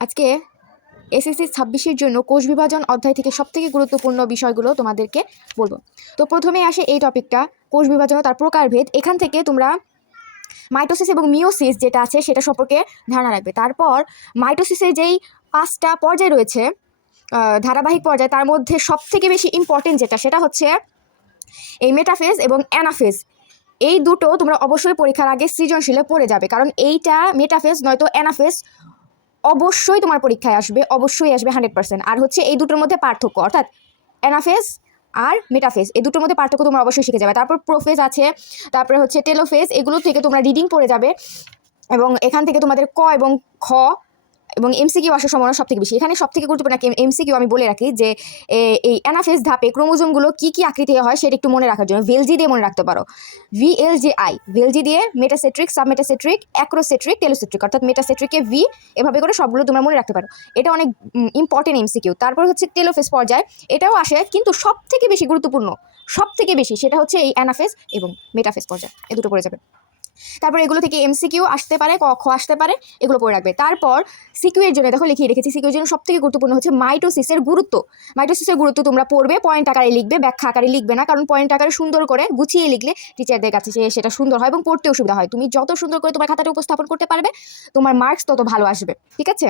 আজকে এসএসসি 26-এর জন্য কোষ বিভাজন অধ্যায় থেকে সবথেকে গুরুত্বপূর্ণ বিষয়গুলো তোমাদেরকে বলবো। তো প্রথমেই আসে এই টপিকটা, কোষ বিভাজন ও তার প্রকারভেদ। এখান থেকে তোমরা মাইটোসিস এবং মিওসিস যেটা আছে সেটা সম্পর্কে ধারণা রাখবে। তারপর মাইটোসিসের যেই 5টা পর্যায় রয়েছে, ধারাবাহিক পর্যায়, তার মধ্যে সবথেকে বেশি ইম্পর্টেন্ট যেটা সেটা হচ্ছে এই মেটাফেজ এবং অ্যানাফেজ। এই দুটো তোমরা অবশ্যই পরীক্ষার আগে সৃজনশীলে পড়ে যাবে, কারণ এইটা মেটাফেজ নয়তো অ্যানাফেজ অবশ্যই তোমার পরীক্ষায় আসবে, অবশ্যই আসবে 100%। আর হচ্ছে এই দুটোর মধ্যে পার্থক্য, অর্থাৎ অ্যানাফেজ আর মেটাফেজ, এই দুটোর মধ্যে পার্থক্য তোমরা অবশ্যই শিখে যাবে। তারপর প্রোফেজ আছে, তারপরে হচ্ছে টেলোফেজ, এগুলো থেকে তোমরা রিডিং পড়ে যাবে এবং এখান থেকে তোমাদের ক এবং খ এবং এমসিকিউ আসার সম্ভাবনা সব থেকে বেশি। এখানে সব থেকে গুরুত্বপূর্ণ এমসিকিউ আমি বলে রাখি যে এই অ্যানাফেজ ধাপে ক্রোমোজোমগুলো কী কী আকৃতি হয় সেটা একটু মনে রাখার জন্য VLG দিয়ে মনে রাখতে পারো। VLGI, VLG দিয়ে মেটাসেট্রিক, সাবমেটাসেট্রিক, অ্যাক্রোসেট্রিক, টেলোসেট্রিক, অর্থাৎ মেটাসেট্রিকে V, এভাবে করে সবগুলো তোমরা মনে রাখতে পারো। এটা অনেক ইম্পর্টেন্ট এমসিকিউ। তারপর হচ্ছে টেলোফেজ পর্যায়, এটাও আসে, কিন্তু সব থেকে বেশি গুরুত্বপূর্ণ, সব থেকে বেশি সেটা হচ্ছে এই অ্যানাফেজ এবং মেটাফেজ পর্যায়, এ দুটো পড়ে যাবে। তারপর এগুলো থেকে এমসিকিউ আসতে পারে, ক খ আসতে পারে, এগুলো পড়ে রাখবে। তারপর সিকিউয়ের জন্য দেখো লিখিয়ে রেখেছি, সিকিউয়ের জন্য সবথেকে গুরুত্বপূর্ণ হচ্ছে মাইটোসিসের গুরুত্ব। মাইটোসিসের গুরুত্ব তোমরা পড়বে, পয়েন্ট আকারে লিখবে, ব্যাখ্যা আকারে লিখবে না, কারণ পয়েন্ট আকারে সুন্দর করে গুছিয়ে লিখলে টিচারদের কাছে সেটা সুন্দর হয় এবং পড়তেও সুবিধা হয়। তুমি যত সুন্দর করে তোমার খাতাটা উপস্থাপন করতে পারবে, তোমার মার্কস তত ভালো আসবে, ঠিক আছে?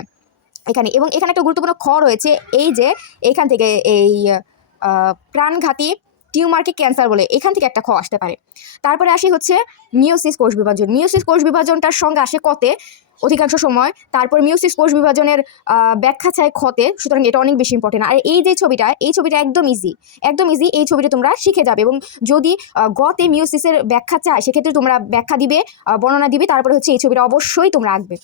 এখানে এবং এখানে একটা গুরুত্বপূর্ণ খ রয়েছে, এই যে এখান থেকে এই প্রাণঘাতী টিউমারকে ক্যান্সার বলে, এখান থেকে একটা খ আসতে পারে। তারপরে আসি হচ্ছে মিওসিস কোষ বিভাজন। মিওসিস কোষ বিভাজনটার সঙ্গে আসে কতে অধিকাংশ সময়, তারপর মিওসিস কোষ বিভাজনের ব্যাখ্যা চাই খতে, সুতরাং এটা অনেক বেশি ইম্পর্টেন্ট। আর এই যে ছবিটা, এই ছবিটা একদম ইজি, একদম ইজি, এই ছবিটা তোমরা শিখে যাবে। এবং যদি গতে মিওসিসের ব্যাখ্যা চায় সেক্ষেত্রে তোমরা ব্যাখ্যা দিবে, বর্ণনা দিবে, তারপরে হচ্ছে এই ছবিটা অবশ্যই তোমরা আঁকবে।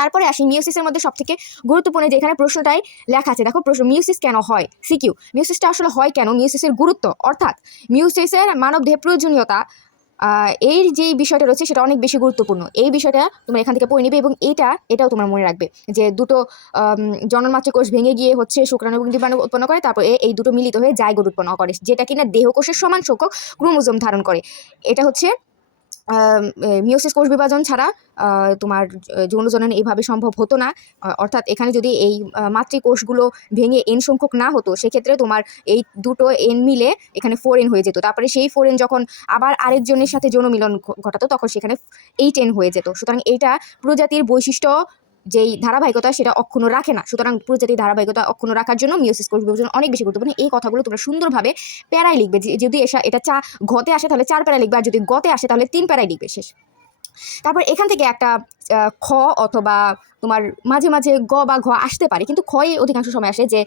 তারপরে আসি মিওসিসের মধ্যে সবথেকে গুরুত্বপূর্ণ, যেখানে প্রশ্নটাই লেখা আছে, দেখো প্রশ্ন, মিওসিস কেন হয়, সিকিউ, মিওসিসটা আসলে হয় কেন, মিওসিসের গুরুত্ব, অর্থাৎ মিওসিসের মানবদেহে প্রয়োজনীয়তা, এই যেই বিষয়টা রয়েছে সেটা অনেক বেশি গুরুত্বপূর্ণ। এই বিষয়টা তোমরা এখান থেকে পড়ে নিবে এবং এটাও তোমরা মনে রাখবে যে দুটো জননমাত্রিক কোষ ভেঙে গিয়ে হচ্ছে শুক্রাণু এবং ডিম্বাণু উৎপন্ন করে, তারপর এই দুটো মিলিত হয়ে জাইগোট উৎপন্ন করে, যেটা কিনা দেহকোষের সমান সংখ্যক ক্রোমোজোম ধারণ করে। এটা হচ্ছে মিওসিস কোষ বিভাজন ছাড়া তোমার যৌন জনন এইভাবে সম্ভব হতো না। অর্থাৎ এখানে যদি এই মাতৃকোষগুলো ভেঙে এন সংখ্যক না হতো, সেক্ষেত্রে তোমার এই দুটো এন মিলে এখানে 4n হয়ে যেত। তারপরে সেই 4n যখন আবার আরেকজনের সাথে যৌন মিলন ঘটাতো, তখন সেখানে 8n হয়ে যেত। সুতরাং এইটা প্রজাতির বৈশিষ্ট্য, যেই ধারাবাহিকতা সেটা অক্ষুণ্ণ রাখে না। সুতরাং প্রজাতির ধারাবাহিকতা অক্ষুণ্ণ রাখার জন্য মিওসিস কোষ বিভাজন অনেক বেশি গুরুত্বপূর্ণ। এই কথাগুলো তোমরা সুন্দরভাবে প্যারায় লিখবে। যদি এটা ঘতে আসে তাহলে 4 প্যারায় লিখবে, আর যদি গতে আসে তাহলে 3 প্যারায় লিখবে, শেষ। তারপর এখান থেকে একটা খ অথবা তোমার মাঝে মাঝে গ বা ঘ আসতে পারে, কিন্তু খই অধিকাংশ সময় আসে, যে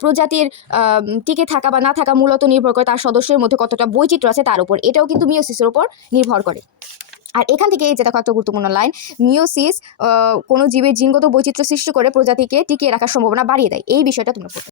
প্রজাতির টিকে থাকা বা না থাকা মূলত নির্ভর করে তার সদস্যের মধ্যে কতটা বৈচিত্র্য আছে তার উপর। এটাও কিন্তু মিওসিসের উপর নির্ভর করে। আর এখান থেকে এই যে দেখো একটা গুরুত্বপূর্ণ লাইন, মিওসিস কোনো জীবের জিনগত বৈচিত্র্য সৃষ্টি করে প্রজাতিকে টিকিয়ে রাখার সম্ভাবনা বাড়িয়ে দেয়। এই বিষয়টা তোমরা পড়বে।